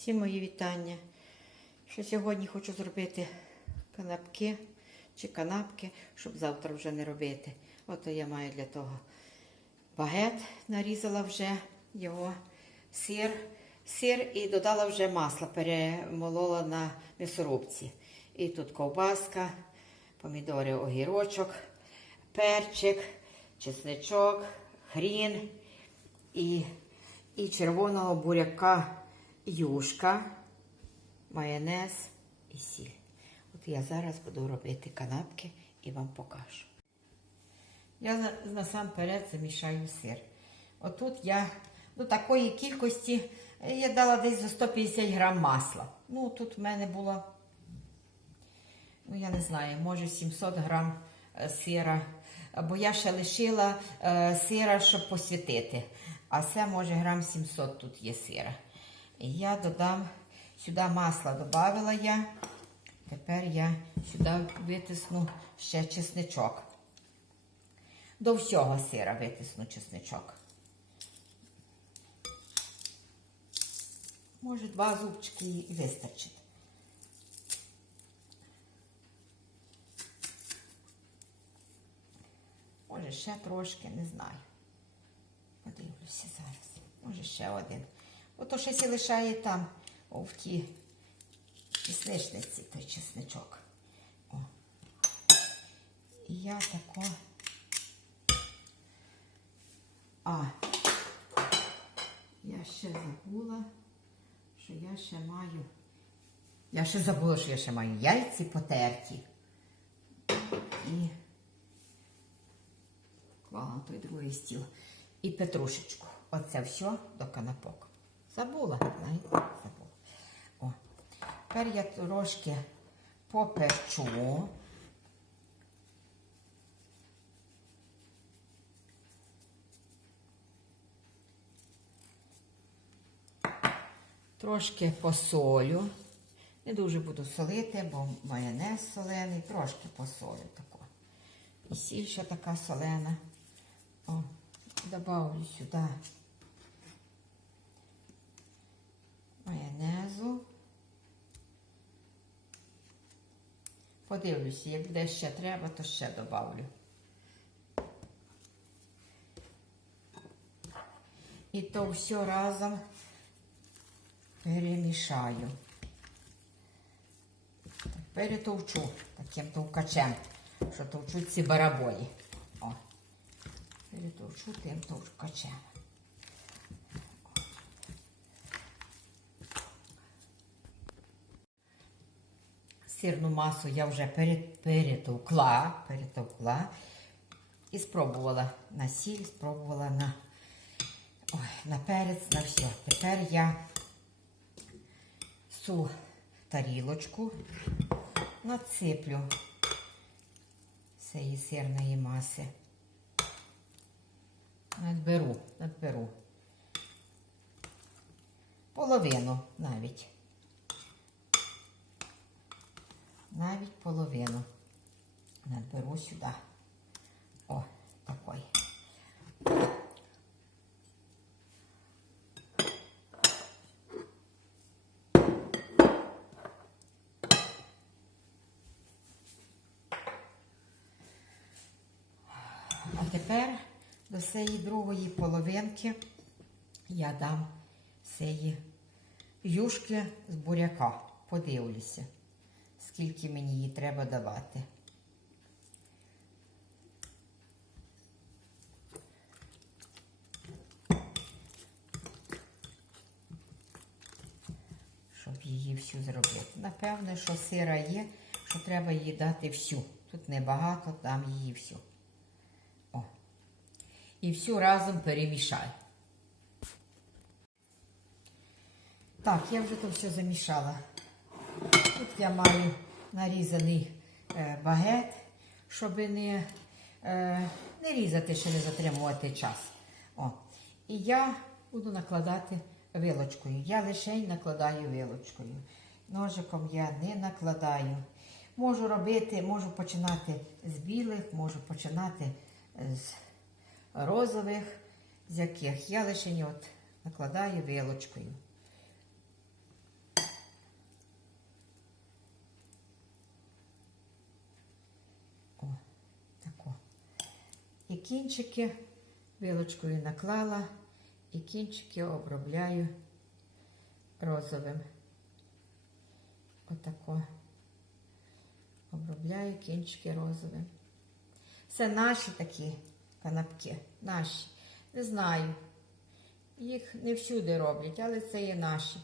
Всі мої вітання. Що сьогодні хочу зробити канапки чи канапки, щоб завтра вже не робити. Ото я маю для того багет, нарізала вже його, сир, сир і додала вже масло, перемолола на м'ясорубці. І тут ковбаска, помідори, огірочок, перчик, чесничок, хрін і, і червоного буряка юшка, майонез і сіль. От я зараз буду робити канапки і вам покажу. Я насамперед замішаю сир. Отут я до такої кількості я дала десь за 150 грам масла. Ну, тут в мене було, ну я не знаю, може 700 грам е, сира. Бо я ще лишила е, сира, щоб посвятити. А це може грам 700 тут є сира. І я додам сюди масло додавила я. Тепер я сюди витисну ще чесничок. До всього сира витисну чесничок. Може, два зубчики і вистачить. Може, ще трошки, не знаю. Подивлюся зараз. Може, ще один. Ото щось і лишає там, о, в тій кисличниці, той чесничок. О. І я тако. А, я ще забула, що я ще маю. Я ще забула, що я ще маю яйці потерті. І клала той другий стіл. І петрушечку. Оце все до канапок. Забула, знаєте, забула. О. Тепер я трошки поперчу. Трошки посолю. Не дуже буду солити, бо майонез солений, трошки посолю тако. І сіль ще така солена. О, добавлю сюди Подивлюся, як буде ще треба, то ще добавлю. І то все разом перемішаю. Перетовчу таким товкачем, що товчуть ці барабої. О, перетовчу тим товкачем. Сирну масу я вже перетовкла, перетовкла і спробувала на сіль, спробувала на, ой, на перець, на все. Тепер я цю тарілочку насиплю цієї сирної маси. Надберу, надберу. Половину навіть. Навіть половину надберу сюди. О, такой. А тепер до цієї другої половинки я дам цієї юшки з буряка. Подивлюся, скільки мені її треба давати. Щоб її всю зробити. Напевне, що сира є, що треба її дати всю. Тут небагато, дам її всю. О. І всю разом перемішаю. Так, я вже тут все замішала. Тут я маю нарізаний е, багет, щоб не, е, не різати, ще не затримувати час. О. І я буду накладати вилочкою. Я лише накладаю вилочкою. Ножиком я не накладаю. Можу робити, можу починати з білих, можу починати з розових, з яких я лише от накладаю вилочкою. І кінчики вилочкою наклала, і кінчики обробляю розовим. Отако. Обробляю кінчики розовим. Це наші такі канапки. Наші. Не знаю. Їх не всюди роблять, але це є наші.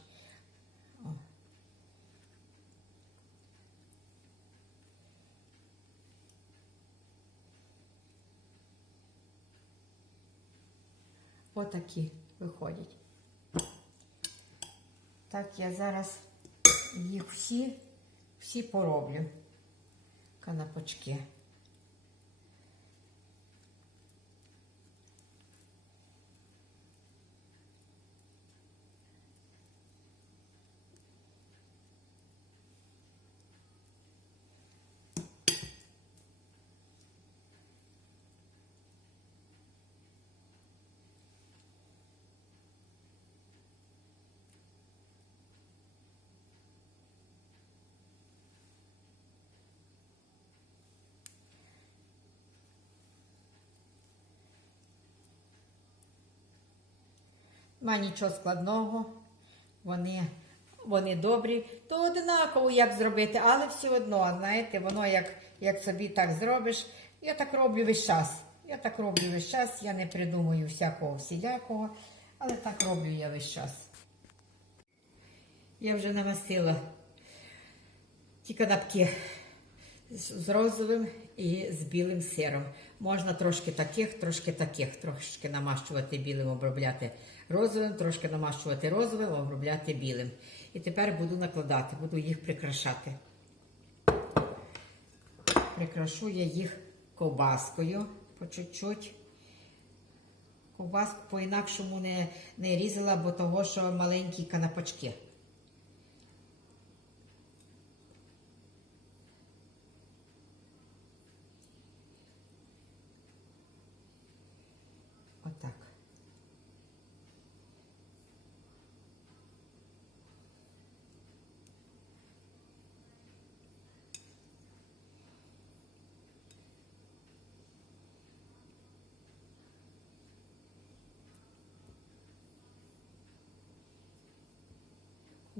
Отакі виходять. Так, я зараз їх всі, всі пороблю. Канапочки. Нема нічого складного. Вони, вони добрі. То одинаково як зробити, але все одно, знаєте, воно як, як собі так зробиш. Я так роблю весь час. Я так роблю весь час, я не придумую всякого всілякого, але так роблю я весь час. Я вже намастила ті канапки з розовим і з білим сиром. Можна трошки таких, трошки таких, трошки намащувати білим, обробляти розовим, трошки намащувати розовим, обробляти білим. І тепер буду накладати, буду їх прикрашати. Прикрашу я їх ковбаскою по чуть-чуть. Ковбаску по-інакшому не, не різала, бо того, що маленькі канапочки.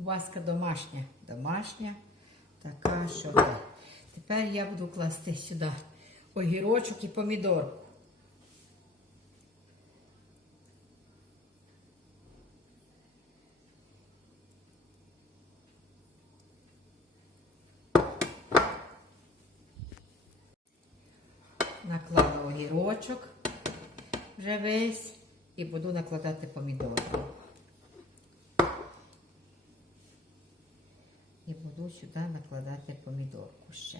Кубаска домашня, домашня, така, що. є. Тепер я буду класти сюди огірочок і помідорку. Наклала огірочок вже весь і буду накладати помідорку. І сюди накладати помідорку ще.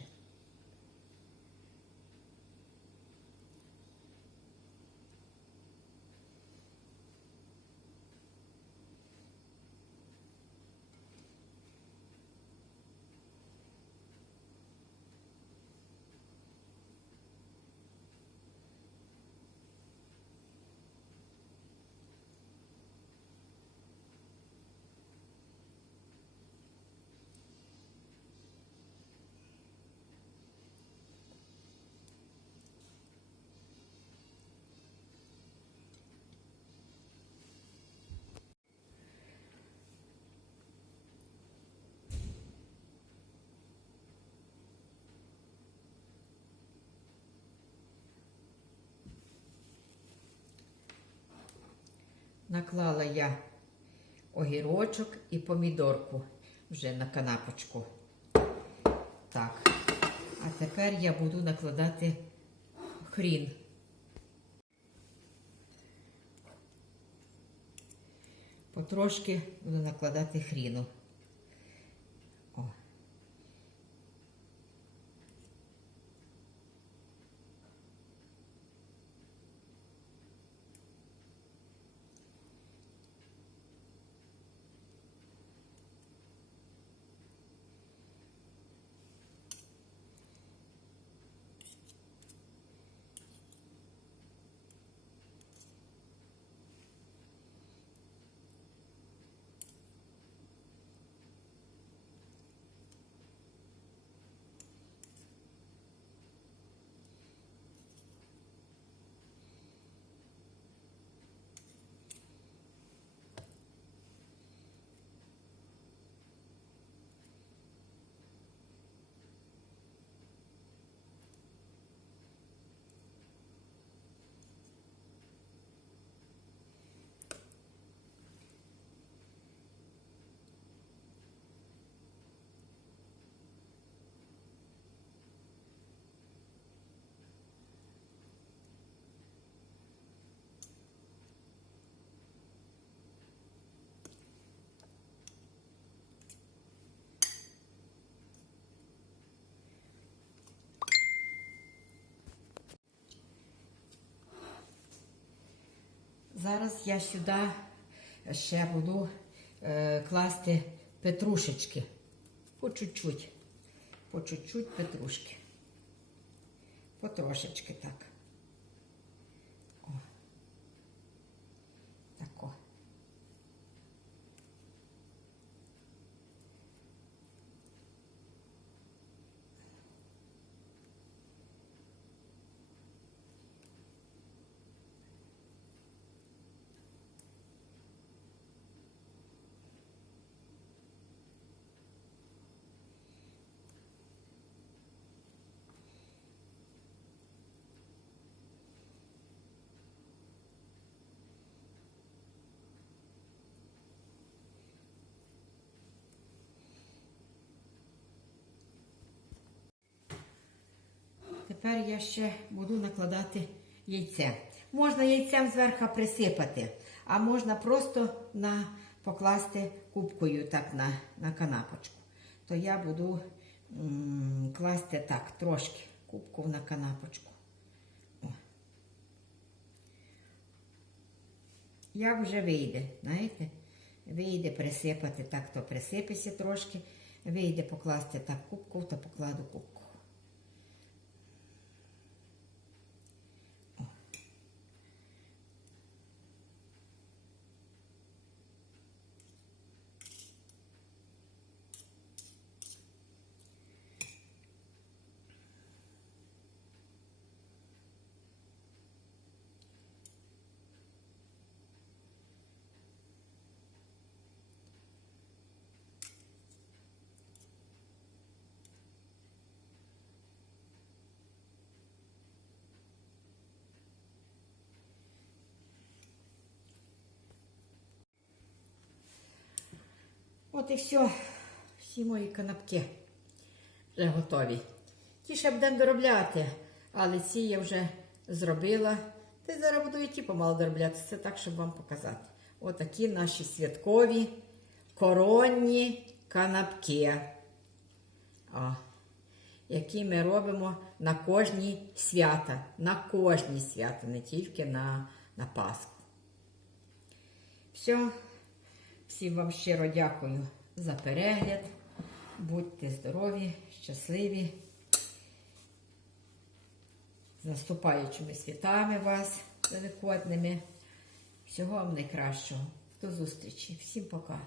Наклала я огірочок і помідорку вже на канапочку. Так. А тепер я буду накладати хрін. Потрошки буду накладати хріну. Зараз я сюди ще буду е, класти петрушечки. По чуть-чуть. По чуть-чуть петрушки. Потрошечки так. О. Тако. Тепер я ще буду накладати яйце. Можна яйцем зверху присипати, а можна просто на, покласти кубкою так на, на канапочку. То я буду класти так трошки кубку на канапочку. О. Як вже вийде, знаєте? Вийде присипати так, то присипеться трошки. Вийде покласти так кубку, то покладу кубку. От і все. Всі мої канапки вже готові. Ті ще будемо доробляти, але ці я вже зробила. Та й зараз буду і ті помалу доробляти. Це так, щоб вам показати. Отакі наші святкові коронні канапки. О, які ми робимо на кожні свята. На кожні свята, не тільки на, на Пасху. Все. Всім вам щиро дякую за перегляд. Будьте здорові, щасливі. З наступаючими святами вас великодними. Всього вам найкращого. До зустрічі. Всім пока.